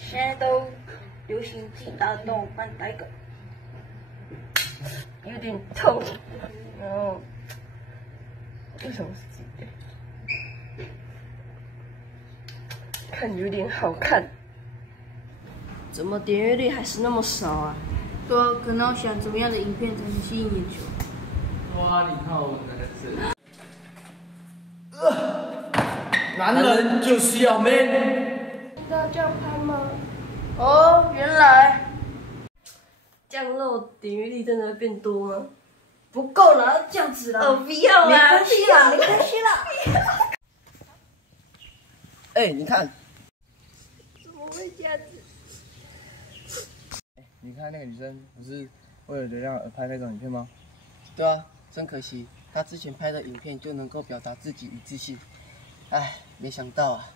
现在都流行击打洞，帮你打一个，有点痛，然后为什么是自己的？看有点好看，怎么点阅率还是那么少啊？对啊，可能要想怎么样的影片才能吸引眼球。哇，你看我那个是。男人就是要 man。知道这样拍吗？哦，原来这样肉点阅率真的会变多吗？不够了，要这样子了。不要没啦，关系啦，没关系啦。哎，你看，怎么会这样子？你看那个女生不是为了流量而拍那种影片吗？对啊，真可惜，他之前拍的影片就能够表达自己与自信，唉，没想到啊。